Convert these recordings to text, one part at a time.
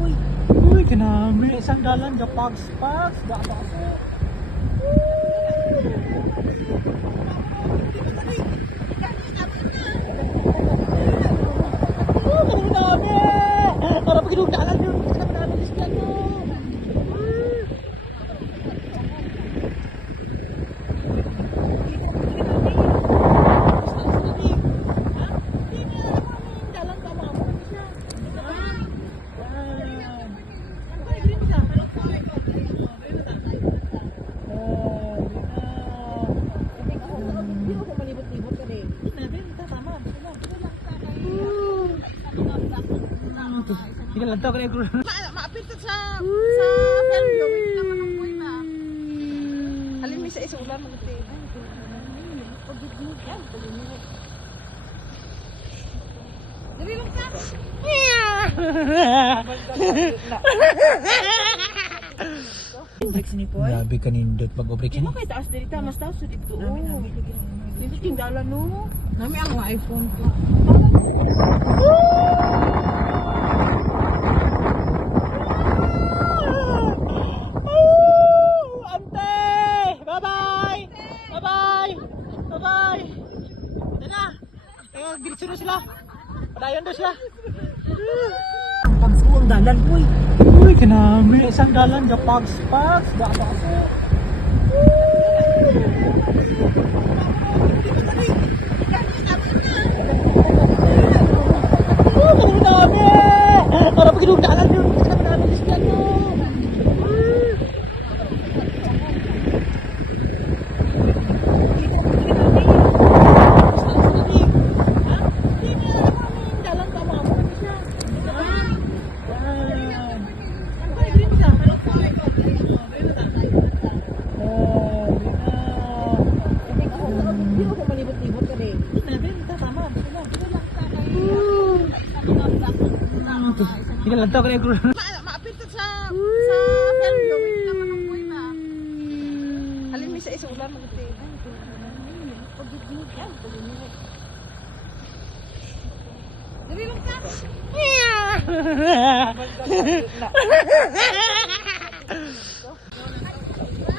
Uy, Uy, kinami. Isang dalan, Pags. Baka ako. Ang dami! Para pag inugdalan yun, gusto naman namin isla to. Hindi lang tao ka na yung maapit sa film gawin naman ang buhay na. Alin mo sa isulan mo ito. Pagod mo yan, pagod mo. Dali lang ka. Break sinipoy. Grabe kanindot pag-obrek Kaya kay taas dito, mas taas dito. Dito tindalan no. Nami ang iPhone ko. Diretso na sila. Padayon na sila. Pagsuong dalan po eh. Uy, kinami. Isang dalan, Pags. Baka ako. Ang dami! Para pag inugdalan yun, gusto naman namin isla to. Hindi lang tao ka na yung Maapit sa film gawin naman ang buhay na. Alin mo sa isulan mo ito. Pagod mo yan, pagod mo. Dali lang ka.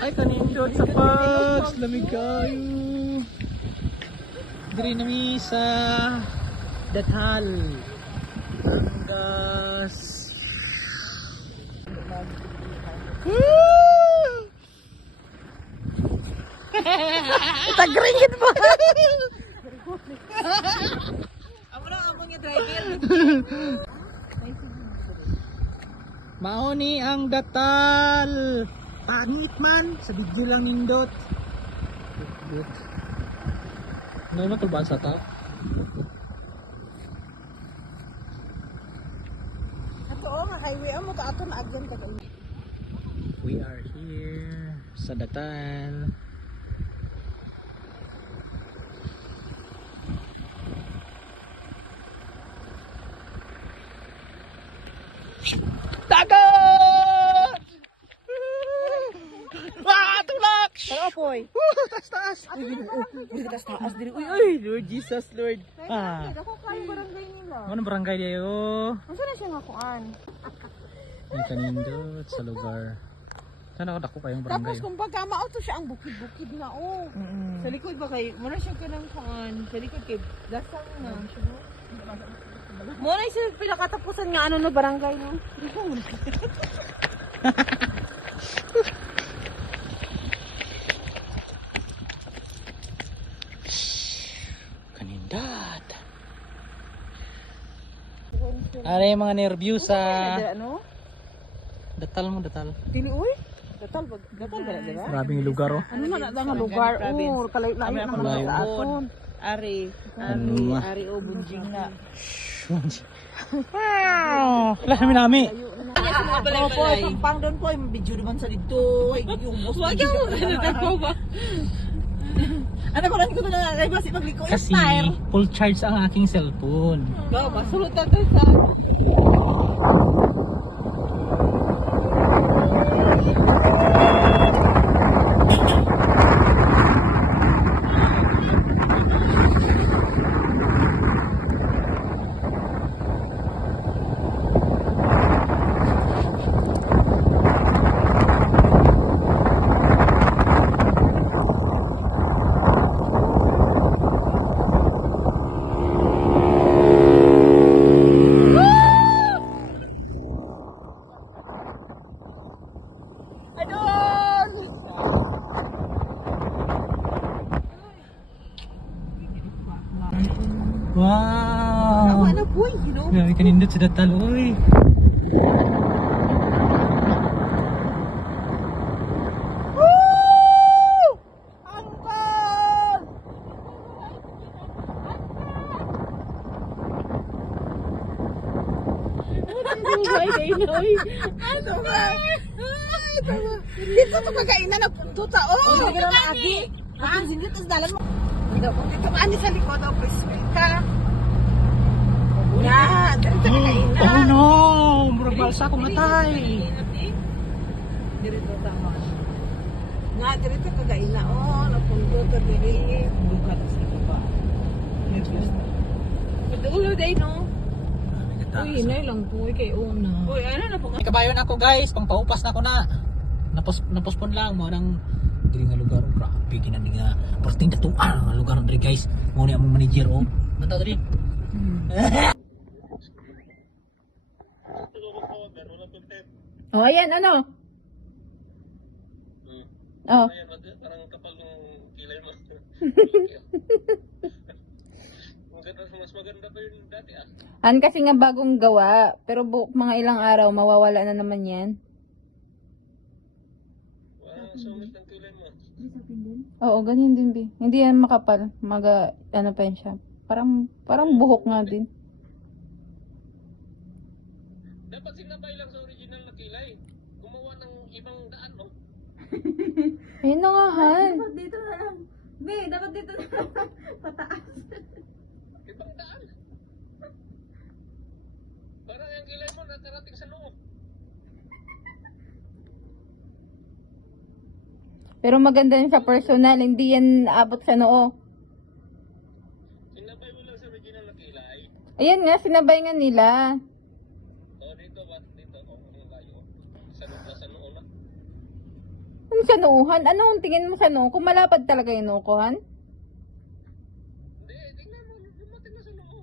Ay, kanindot sa Pags. Lamig kayo. Diri nami sa Dathal. Gas. Tagringit ba? Amo na among yung driver. Mauni ang Dathal. Pangit man sa video lang nindot. Good. Ano na tulbaan sa tao? Highway mo ka ato na agyan ka kayo. We are here sa Dathal. Dagat! Tulak! Tara poy. Taas! Taas diri. Uy, Lord Jesus, Lord. Ako kayo barangay nila. Ano barangay diyo? Unsa na siya nga kuan? May kanindot sa lugar. Sana ako dako kayong barangay. Tapos kung baga mauto siya ang bukid-bukid na oh. Sa likod ba kay muna siya kanang kuan, sa likod kay dasang na. Mo na siya pinakatapusan nga ano no barangay no. Kanindot. Ano yung mga nervyo sa ano? Dathal mo, Dathal. Dili uy. Datal ba dira? Grabing lugar oh. Ano man na nga lugar oh, kalayo naman Malayo. sa aton. Ari o bunjing na. Wow! Wala namin nami. Opo, pang doon po, yung video naman sa dito. Ay, yung boss. Wag yung mo ba? Ano ba ko na ay basi magliko Kasi full charge ang aking cellphone. Ba, masulot na to sa Grabe kanindot sa datal, oy. Ay, Daynoy. Ano ba? Ay, tama. Dito ito kagainan na punto ta. Oh, hindi na maagi. Ah, hindi ito sa dalan mo. Dito ka ani sa likod o crispy ka. Yan, dito kagainan. Oh no, murag balsa ko matay. Dito tama. Nga, dito kagainan. Oh, napunto ka diri. Buka ta sa iba. Madulo day no. Uy, hinay lang po kay una. Uy, ano na po? Kabayon ako guys, pangpaupas na ako na. Napospon lang mo nang diri nga lugar, grabe ginani nga perting katuan nga lugar diri guys. Mo ni among manager oh. Nata diri. Oh, ayan ano? Oh. Parang kapal ng kilay mo. Mas maganda pa yun dati ah. Han kasi nga bagong gawa, pero mga ilang araw mawawala na naman yan. Sungit ng kilay mo. Oo, ganyan din, Bi. Hindi yan makapal. Ano pa yan siya. Parang buhok nga din. Dapat sinabay lang sa original na kilay. Gumawa ng ibang daan no? Ayun na nga, Han. Dapat dito na lang. Be, dapat dito na lang. Pataas. Ibang daan. Parang yung kilay mo nakarating sa noo. Pero maganda yan sa personal. Hindi yan abot sa noo. Sinabay mo lang sa original na kilay. Ayan nga, sinabay nga nila. Dito ba? Dito. Ano kayo? Sa noo na. Ano sa noohan? Anong tingin mo sa noo? Kung malapad talaga yung noo ko, Han? Hindi, tingnan mo. Dumating na sa noo.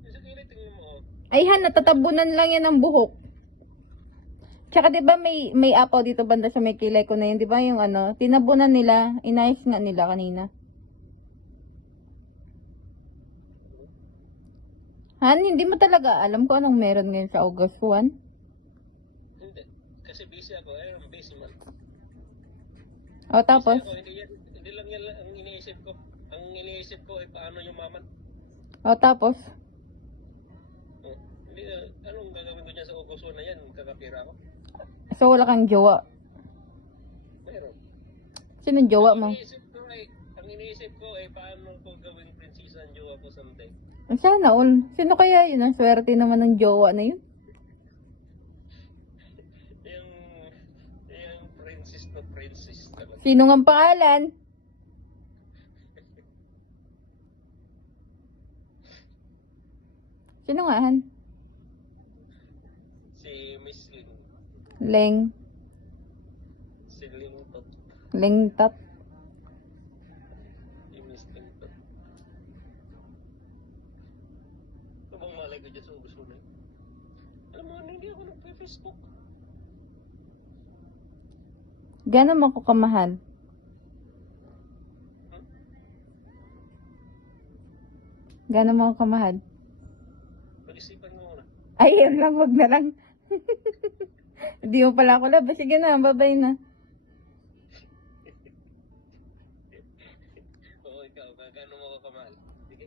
Yung sa kilay tingnan mo. Ay, Han, natatabunan lang yan ng buhok. Tsaka 'di ba may apaw dito banda sa may kilay ko na yun, 'di ba yung ano, tinabunan nila, inayos nga nila kanina. Han, hindi mo talaga alam kung anong meron ngayon sa August 1? Hindi. Kasi busy ako. Ayun, busy man. O tapos, Ako, hindi lang yan ang iniisip ko. Ang iniisip ko ay paano yung maman. o tapos, Oh, hindi, anong gagawin ko dyan sa August 1 na yan? Kakapira ako? so wala kang jowa. Meron. Sinong jowa mo? Ang iniisip ko ay paano ko gawing prinsesa ang jowa ko someday. Sana all. Sino kaya yun? Ang swerte naman ng jowa na yun. Yung princess na princess talaga. Sino nga ang pangalan? Sino nga, Han? Si Miss Ling. Leng. Si Ling Tot. Lengtat. Si Miss Ling Tot. Ano bang malay ko dyan sa August 1 na yun? Alam mo, hindi ako nagpe-Facebook. Gano'n mo ako kamahal? Gano'n mo ako kamahal? Pag-isipan mo muna. Ay, yun lang, wag na lang. Hindi mo pala ako love. Sige na, babay na. Oo, ikaw, gano'n mo ako kamahal? Sige.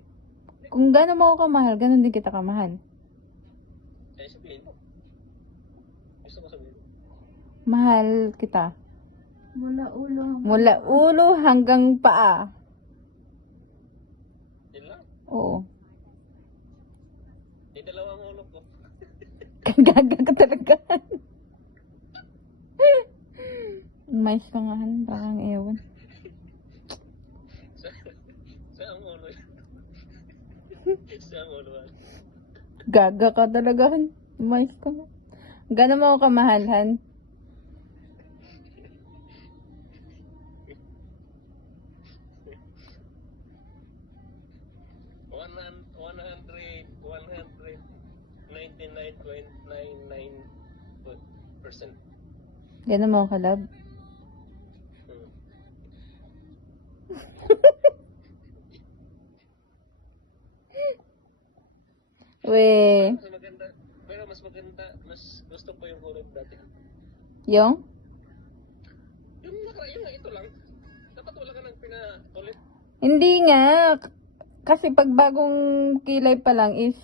Kung gano'n mo ako kamahal, gano'n din kita kamahal. Kaya sabihin mo. Gusto ko sabihin mo. Mahal kita. Mula ulo. Mula ulo hanggang paa. Yun lang. Oo. May dalawang ulo ko. Gaga ka talaga. Mais ka nga, Han. Parang ewan. Saan ulo yun? Saan ulo yan? Gaga ka talaga, Han. Mais ka nga. Gano'n mo ako kamahal, Han? %. Gano'n mo ako kalab? We. maganda, mas gusto ko yung kulay dati. Yung? Yung ito lang. Dapat wala ka nang pinakulit. Hindi nga. Kasi pag bagong kilay pa lang is,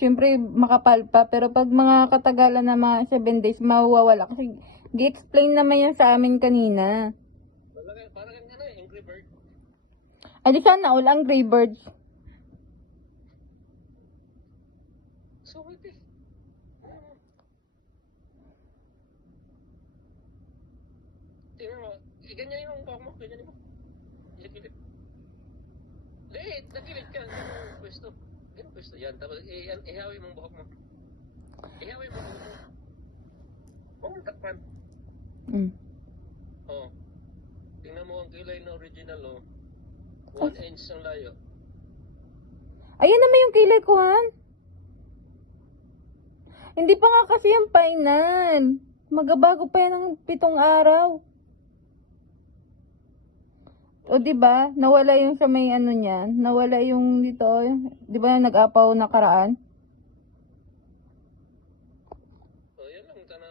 syempre makapal pa. Pero pag mga katagalan na mga 7 days, mawawala. Kasi gi-explain naman yan sa amin kanina. Wala ka, parang Angry Bird. Ay, di sana all ang gray birds. So, wait eh. Tingnan mo, ganyan yung buhok mo, ganyan mo. Gilid. Late, nagilid ka. Ganyan pwesto. Ganyan pwesto. Yan, tapos ihawi mong buhok mo. Ihawi mo buhok mo. Huwag mong takpan. Oh. Tingnan mo ang kilay na original, oh. 1 inch ang layo. Ayun naman yung kilay ko, Han. Hindi pa nga kasi yung painan. Magabago pa yan ng 7 araw. O diba, nawala yung sa may ano niyan. Nawala yung dito, diba yung nag-apaw na karaan? So, yan lang. Sana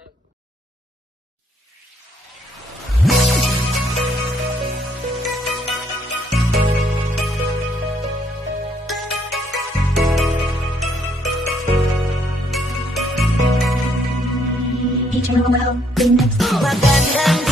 Magandang